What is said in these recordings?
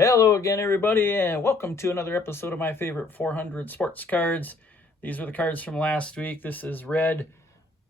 Hello again, everybody, and welcome to another episode of my favorite 400 sports cards. These are the cards from last week. This is Red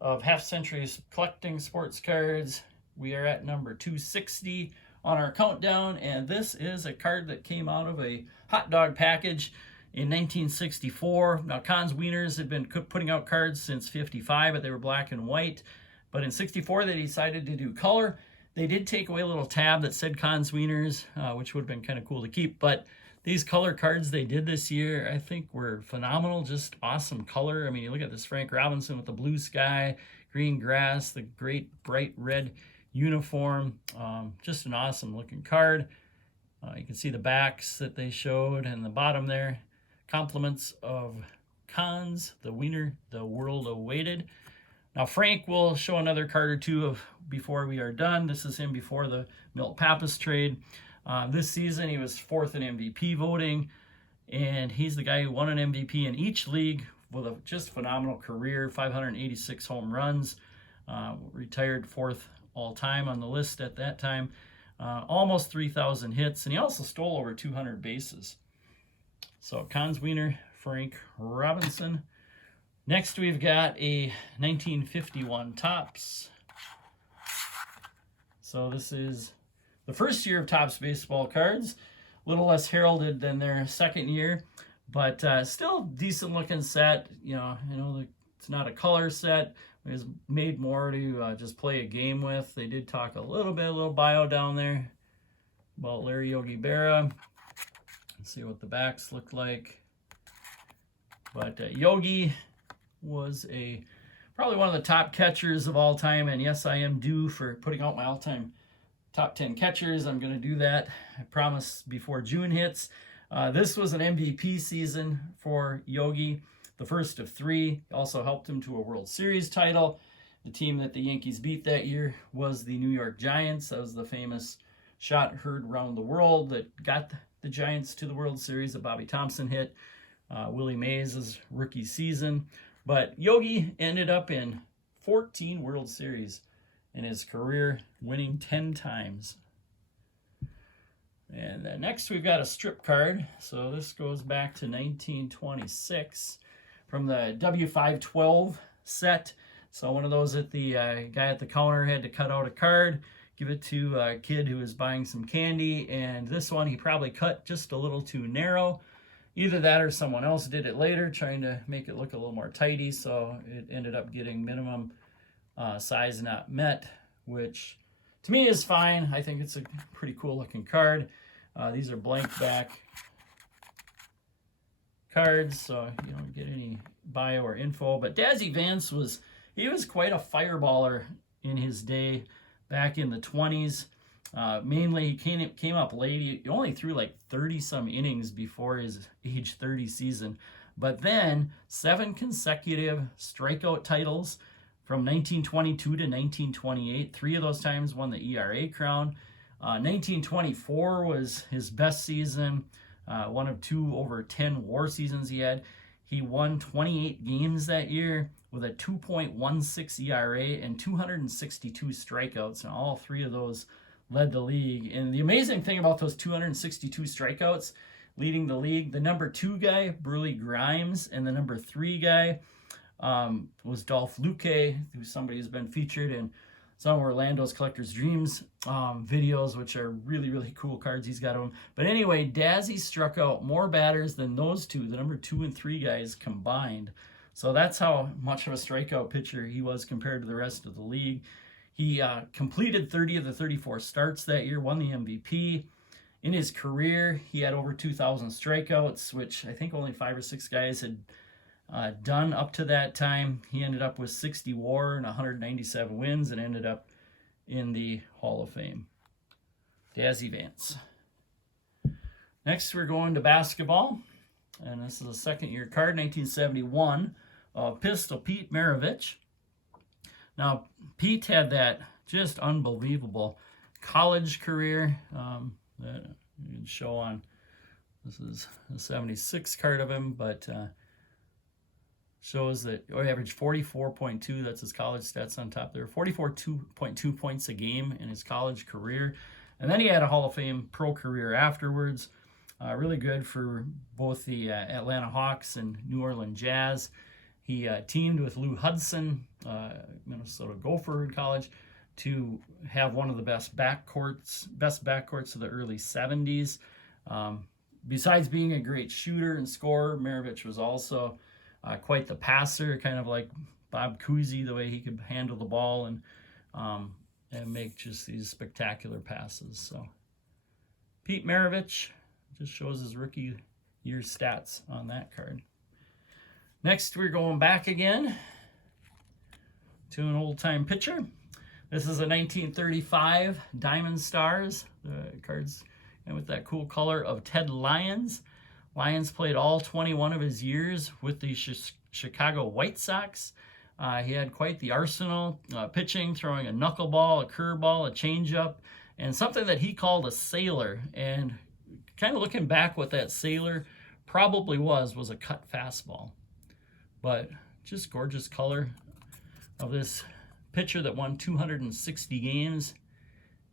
of Half Century's Collecting Sports Cards. We are at number 260 on our countdown, and this is a card that came out of a hot dog package in 1964. Now, Cons Wieners had been putting out cards since 55, but they were black and white. But in 64, they decided to do color. They did take away a little tab that said Cons Wieners, which would have been kind of cool to keep. But these color cards they did this year, I think, were phenomenal. Just awesome color. I mean, you look at this Frank Robinson with the blue sky, green grass, the great bright red uniform. Just an awesome looking card. You can see the backs that they showed and the bottom there. Compliments of Cons, the Wiener, the world awaited. Now, Frank will show another card or two of before we are done. This is him before the Milt Pappas trade. This season, he was fourth in MVP voting, and he's the guy who won an MVP in each league with a just phenomenal career, 586 home runs, retired fourth all-time on the list at that time, almost 3,000 hits, and he also stole over 200 bases. So, Cons Wiener, Frank Robinson. Next, we've got a 1951 Topps. So this is the first year of Topps baseball cards. A little less heralded than their second year, but still decent looking set. You know, it's not a color set. It was made more to just play a game with. They did talk a little bio down there about Larry Yogi Berra. Let's see what the backs look like. But Yogi was probably one of the top catchers of all time, and yes, I am due for putting out my all-time top 10 catchers. I'm going to do that, I promise, before June hits. This was an MVP season for Yogi, the first of three. Also helped him to a World Series title. The team that the Yankees beat that year was the New York Giants. That was the famous shot heard around the world that got the Giants to the World Series that Bobby Thompson hit. Willie Mays' rookie season. But Yogi ended up in 14 World Series in his career, winning 10 times. And next we've got a strip card. So this goes back to 1926 from the W512 set. So one of those that the guy at the counter had to cut out a card, give it to a kid who was buying some candy. And this one he probably cut just a little too narrow. Either that or someone else did it later, trying to make it look a little more tidy, so it ended up getting minimum size not met, which to me is fine. I think it's a pretty cool looking card. These are blank back cards, so you don't get any bio or info. But Dazzy Vance was quite a fireballer in his day back in the 20s. Mainly, he came up late. He only threw like 30-some innings before his age 30 season. But then 7 consecutive strikeout titles from 1922 to 1928. 3 of those times won the ERA crown. 1924 was his best season. One of 2 over 10 WAR seasons he had. He won 28 games that year with a 2.16 ERA and 262 strikeouts. And all 3 of those led the league. And the amazing thing about those 262 strikeouts leading the league, the number 2 guy, Burley Grimes, and the number 3 guy was Dolph Luque, who's somebody who's been featured in some of Orlando's Collector's Dreams videos, which are really, really cool cards he's got on. But anyway, Dazzy struck out more batters than those 2, the number 2 and 3 guys combined. So that's how much of a strikeout pitcher he was compared to the rest of the league. He completed 30 of the 34 starts that year, won the MVP. In his career, he had over 2,000 strikeouts, which I think only 5 or 6 guys had done up to that time. He ended up with 60 WAR and 197 wins and ended up in the Hall of Fame. Dazzy Vance. Next, we're going to basketball. And this is a second-year card, 1971, Pistol Pete Maravich. Now, Pete had that just unbelievable college career that you can show on. This is a 76 card of him, but shows that he averaged 44.2. That's his college stats on top there. 44.2 points a game in his college career. And then he had a Hall of Fame pro career afterwards. Really good for both the Atlanta Hawks and New Orleans Jazz. He teamed with Lou Hudson, Minnesota Gopher in college, to have one of the best backcourts of the early 70s. Besides being a great shooter and scorer, Maravich was also quite the passer, kind of like Bob Cousy, the way he could handle the ball and make just these spectacular passes. So Pete Maravich just shows his rookie year stats on that card. Next, we're going back again to an old-time pitcher. This is a 1935 Diamond Stars. The cards and with that cool color of Ted Lyons. Lyons played all 21 of his years with the Chicago White Sox. He had quite the arsenal, pitching, throwing a knuckleball, a curveball, a changeup, and something that he called a sailor. And kind of looking back, what that sailor probably was a cut fastball. But just gorgeous color of this pitcher that won 260 games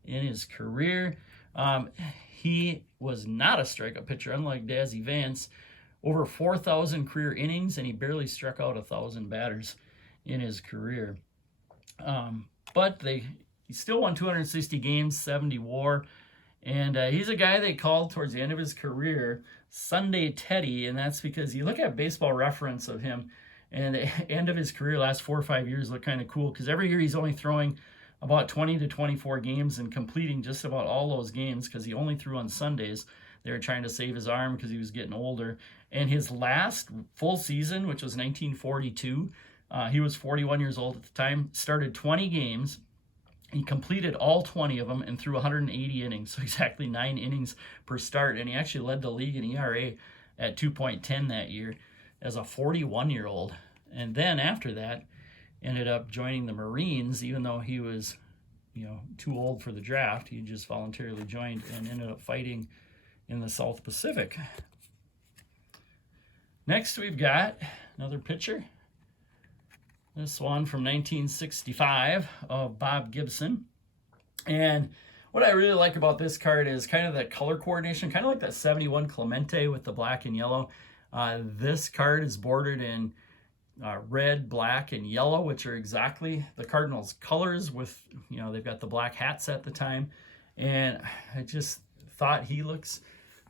in his career. He was not a strikeout pitcher, unlike Dazzy Vance. Over 4,000 career innings, and he barely struck out 1,000 batters in his career. But he still won 260 games, 70 WAR. And he's a guy they called towards the end of his career Sunday Teddy, and that's because you look at Baseball Reference of him, and the end of his career, last 4 or 5 years, look kind of cool because every year he's only throwing about 20 to 24 games and completing just about all those games because he only threw on Sundays. They were trying to save his arm because he was getting older. And his last full season, which was 1942, he was 41 years old at the time, started 20 games. He completed all 20 of them and threw 180 innings, so exactly 9 innings per start. And he actually led the league in ERA at 2.10 that year as a 41-year-old. And then after that, ended up joining the Marines, even though he was, too old for the draft. He just voluntarily joined and ended up fighting in the South Pacific. Next, we've got another pitcher. This one from 1965 of Bob Gibson. And what I really like about this card is kind of that color coordination, kind of like that 71 Clemente with the black and yellow. This card is bordered in red, black, and yellow, which are exactly the Cardinals' colors with, they've got the black hats at the time. And I just thought he looks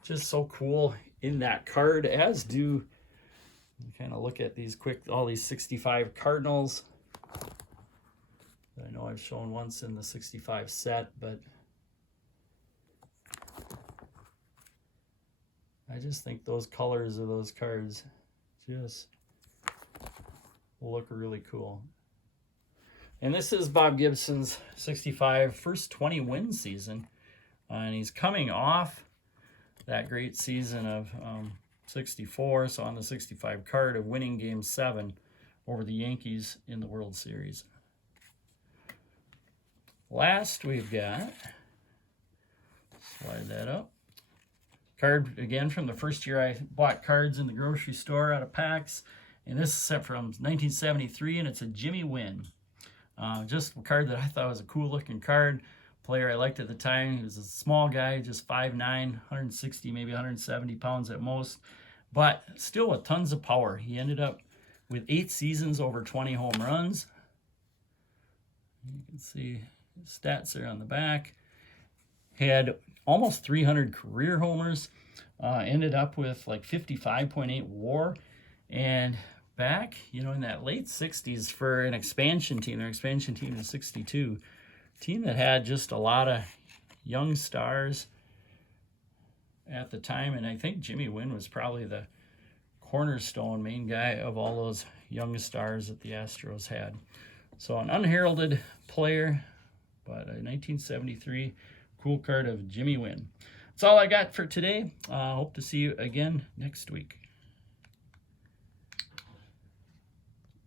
just so cool in that card, as do, kind of look at all these 65 Cardinals. I know I've shown once in the 65 set, but I just think those colors of those cards just will look really cool. And this is Bob Gibson's 65 first 20 win season. And he's coming off that great season of 64, so on the 65 card of winning Game 7 over the Yankees in the World Series. Last, we've got, slide that up, card again from the first year I bought cards in the grocery store out of packs, and this is set from 1973, and it's a Jimmy Wynn. Just a card that I thought was a cool looking card. Player I liked at the time. He was a small guy, just 5'9", 160, maybe 170 pounds at most, but still with tons of power. He ended up with 8 seasons, over 20 home runs. You can see his stats there on the back. Had almost 300 career homers. Ended up with like 55.8 WAR. And back, in that late 60s for an expansion team, their expansion team in 62, team that had just a lot of young stars at the time, and I think Jimmy Wynn was probably the cornerstone main guy of all those young stars that the Astros had. So an unheralded player, but a 1973 cool card of Jimmy Wynn. That's all I got for today. Hope to see you again next week.